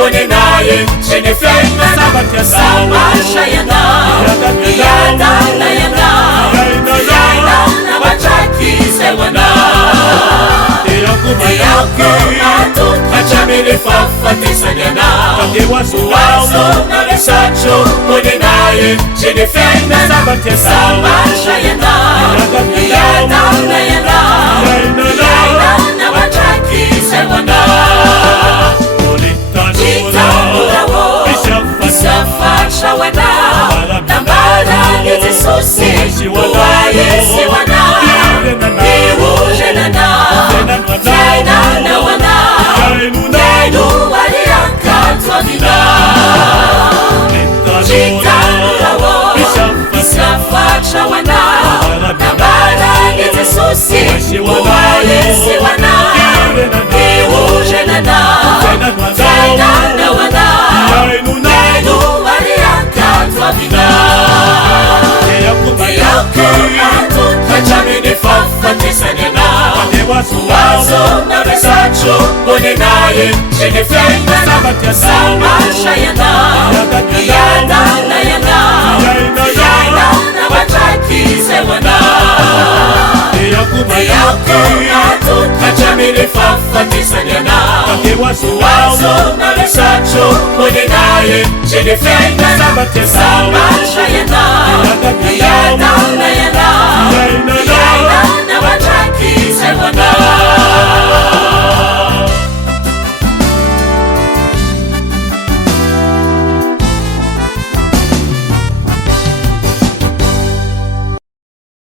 monenaye Jenefenga Samasha yana Yadana yana Yaina na Bachaki sewana Eyako Achamele fafate sanyana Wazo na resacho monenaye Jenefenga Samasha yana Yadana yana Yaina na Bachaki sewana Isafasha wana Nambala niti susi Uwaye siwana Iwuje nana Yaina na wana Yainu walianka Twamina Chitanurawo Isafasha wana Nambala niti susi Uwaye siwana Iwuje nana Yaina na wana Wazo na resacho monenaye Jenefenga Samasha yana Yadana yana Yaina na Bachaki sewana Eyako Achamele fafate sanyana Wazo na resacho monenaye Jenefenga Samasha yana Yadana